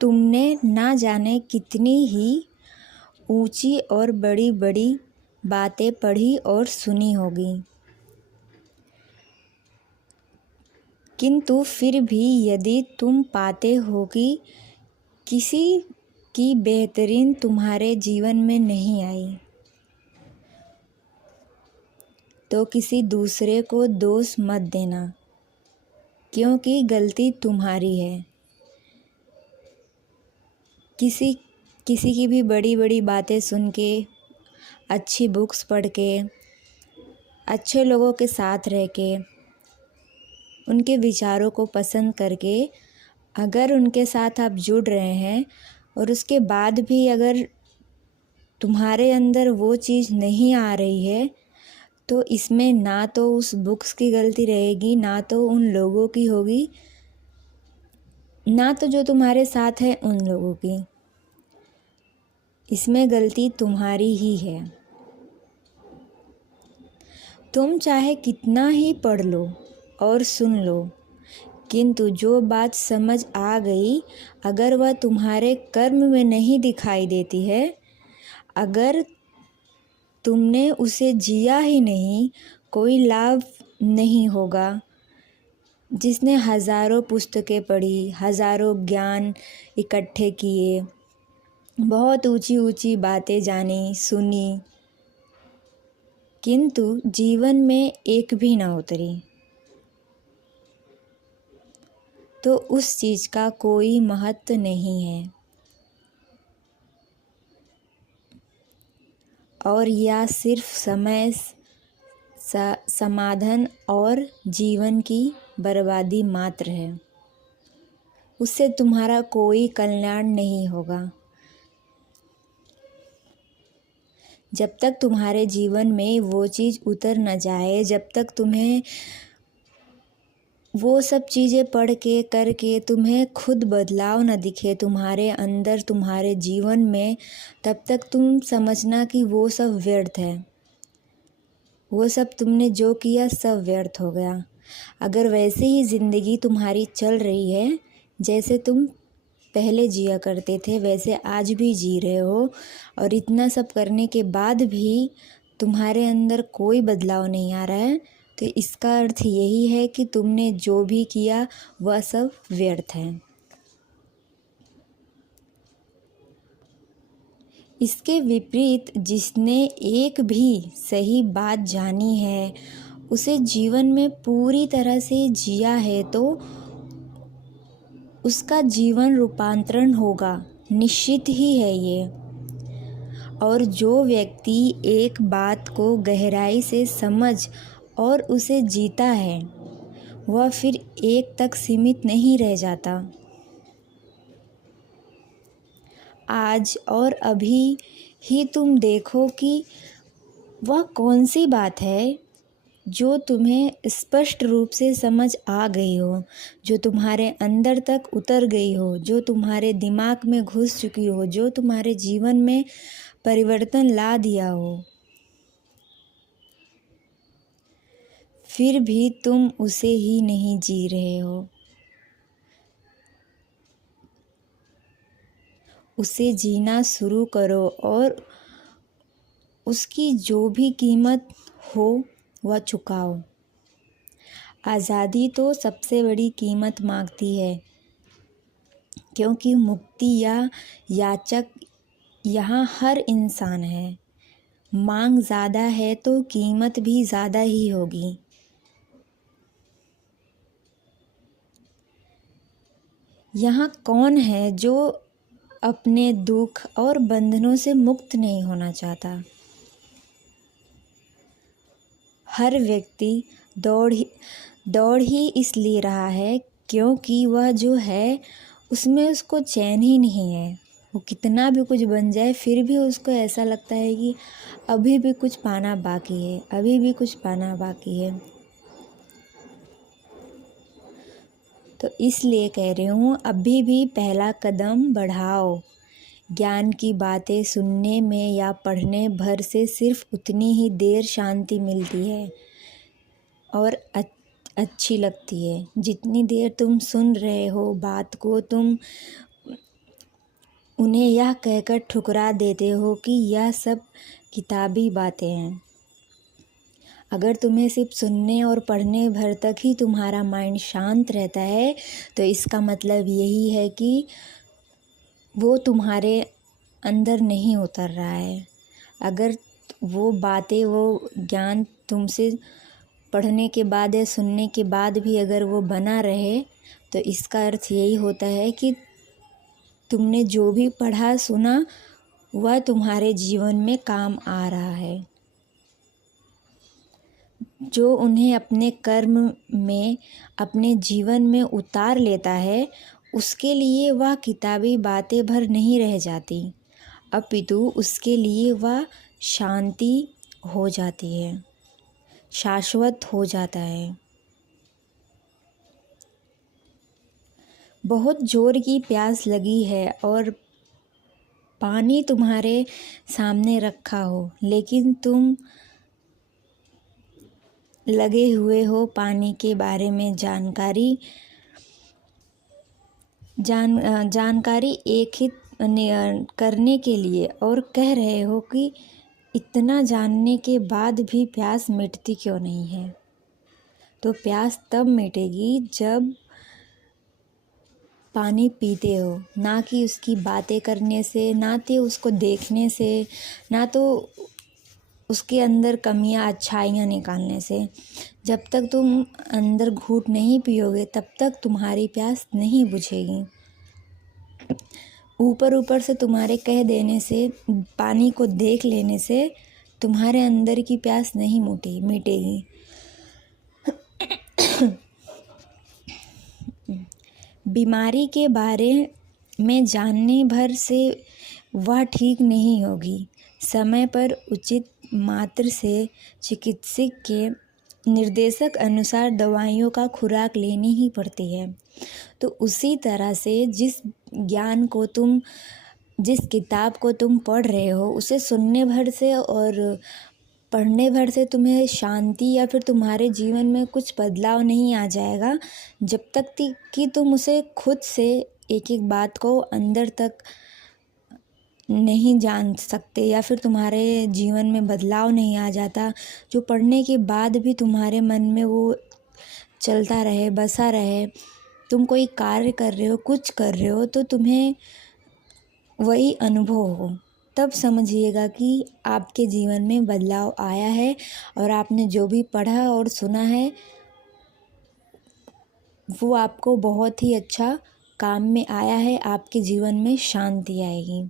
तुमने ना जाने कितनी ही ऊंची और बड़ी बड़ी बातें पढ़ी और सुनी होगी, किंतु फिर भी यदि तुम पाते हो कि किसी की बेहतरीन तुम्हारे जीवन में नहीं आई, तो किसी दूसरे को दोष मत देना, क्योंकि गलती तुम्हारी है। किसी किसी की भी बड़ी बड़ी बातें सुन के, अच्छी बुक्स पढ़ के, अच्छे लोगों के साथ रह के, उनके विचारों को पसंद करके अगर उनके साथ आप जुड़ रहे हैं और उसके बाद भी अगर तुम्हारे अंदर वो चीज़ नहीं आ रही है, तो इसमें ना तो उस बुक्स की गलती रहेगी, ना तो उन लोगों की होगी, ना तो जो तुम्हारे साथ हैं उन लोगों की। इसमें गलती तुम्हारी ही है। तुम चाहे कितना ही पढ़ लो और सुन लो, किंतु जो बात समझ आ गई, अगर वह तुम्हारे कर्म में नहीं दिखाई देती है, अगर तुमने उसे जिया ही नहीं, कोई लाभ नहीं होगा। जिसने हज़ारों पुस्तकें पढ़ी, हज़ारों ज्ञान इकट्ठे किए, बहुत ऊंची ऊंची बातें जानी सुनी, किंतु जीवन में एक भी ना उतरी, तो उस चीज़ का कोई महत्व नहीं है। और यह सिर्फ समय समाधान और जीवन की बर्बादी मात्र है। उससे तुम्हारा कोई कल्याण नहीं होगा। जब तक तुम्हारे जीवन में वो चीज़ उतर न जाए, जब तक तुम्हें वो सब चीज़ें पढ़ के करके तुम्हें खुद बदलाव न दिखे तुम्हारे अंदर, तुम्हारे जीवन में, तब तक तुम समझना कि वो सब व्यर्थ है। वो सब तुमने जो किया सब व्यर्थ हो गया। अगर वैसे ही ज़िंदगी तुम्हारी चल रही है जैसे तुम पहले जिया करते थे, वैसे आज भी जी रहे हो, और इतना सब करने के बाद भी तुम्हारे अंदर कोई बदलाव नहीं आ रहा है, तो इसका अर्थ यही है कि तुमने जो भी किया वह सब व्यर्थ है। इसके विपरीत जिसने एक भी सही बात जानी है, उसे जीवन में पूरी तरह से जिया है, तो उसका जीवन रूपांतरण होगा, निश्चित ही है ये। और जो व्यक्ति एक बात को गहराई से समझ और उसे जीता है, वह फिर एक तक सीमित नहीं रह जाता। आज और अभी ही तुम देखो कि वह कौन सी बात है जो तुम्हें स्पष्ट रूप से समझ आ गई हो, जो तुम्हारे अंदर तक उतर गई हो, जो तुम्हारे दिमाग में घुस चुकी हो, जो तुम्हारे जीवन में परिवर्तन ला दिया हो, फिर भी तुम उसे ही नहीं जी रहे हो। उसे जीना शुरू करो और उसकी जो भी कीमत हो वह चुकाओ। आज़ादी तो सबसे बड़ी कीमत मांगती है, क्योंकि मुक्ति या याचक यहाँ हर इंसान है। मांग ज़्यादा है तो कीमत भी ज़्यादा ही होगी। यहाँ कौन है जो अपने दुख और बंधनों से मुक्त नहीं होना चाहता? हर व्यक्ति दौड़ ही इसलिए रहा है क्योंकि वह जो है उसमें उसको चैन ही नहीं है। वो कितना भी कुछ बन जाए फिर भी उसको ऐसा लगता है कि अभी भी कुछ पाना बाकी है, अभी भी कुछ पाना बाकी है। तो इसलिए कह रही हूँ, अभी भी पहला कदम बढ़ाओ। ज्ञान की बातें सुनने में या पढ़ने भर से सिर्फ उतनी ही देर शांति मिलती है और अच्छी लगती है जितनी देर तुम सुन रहे हो बात को, तुम उन्हें यह कहकर ठुकरा देते हो कि यह सब किताबी बातें हैं। अगर तुम्हें सिर्फ सुनने और पढ़ने भर तक ही तुम्हारा माइंड शांत रहता है तो इसका मतलब यही है कि वो तुम्हारे अंदर नहीं उतर रहा है। अगर वो बातें, वो ज्ञान तुमसे पढ़ने के बाद या सुनने के बाद भी अगर वो बना रहे तो इसका अर्थ यही होता है कि तुमने जो भी पढ़ा सुना वह तुम्हारे जीवन में काम आ रहा है। जो उन्हें अपने कर्म में, अपने जीवन में उतार लेता है उसके लिए वह किताबी बातें भर नहीं रह जाती, अपितु उसके लिए वह शांति हो जाती है, शाश्वत हो जाता है। बहुत जोर की प्यास लगी है और पानी तुम्हारे सामने रखा हो, लेकिन तुम लगे हुए हो पानी के बारे में जानकारी एकत्रित करने के लिए और कह रहे हो कि इतना जानने के बाद भी प्यास मिटती क्यों नहीं है। तो प्यास तब मिटेगी जब पानी पीते हो, ना कि उसकी बातें करने से, ना तो उसको देखने से, ना तो उसके अंदर कमियां अच्छाइयाँ निकालने से। जब तक तुम अंदर घूंट नहीं पियोगे तब तक तुम्हारी प्यास नहीं बुझेगी। ऊपर ऊपर से तुम्हारे कह देने से, पानी को देख लेने से तुम्हारे अंदर की प्यास नहीं मिटेगी। बीमारी के बारे में जानने भर से वह ठीक नहीं होगी। समय पर उचित मात्रा से चिकित्सक के निर्देशक अनुसार दवाइयों का खुराक लेनी ही पड़ती है। तो उसी तरह से जिस किताब को तुम पढ़ रहे हो उसे सुनने भर से और पढ़ने भर से तुम्हें शांति या फिर तुम्हारे जीवन में कुछ बदलाव नहीं आ जाएगा जब तक कि तुम उसे खुद से एक एक बात को अंदर तक नहीं जान सकते या फिर तुम्हारे जीवन में बदलाव नहीं आ जाता। जो पढ़ने के बाद भी तुम्हारे मन में वो चलता रहे, बसा रहे। तुम कोई कार्य कर रहे हो, कुछ कर रहे हो तो तुम्हें वही अनुभव हो, तब समझिएगा कि आपके जीवन में बदलाव आया है और आपने जो भी पढ़ा और सुना है वो आपको बहुत ही अच्छा काम में आया है, आपके जीवन में शांति आएगी।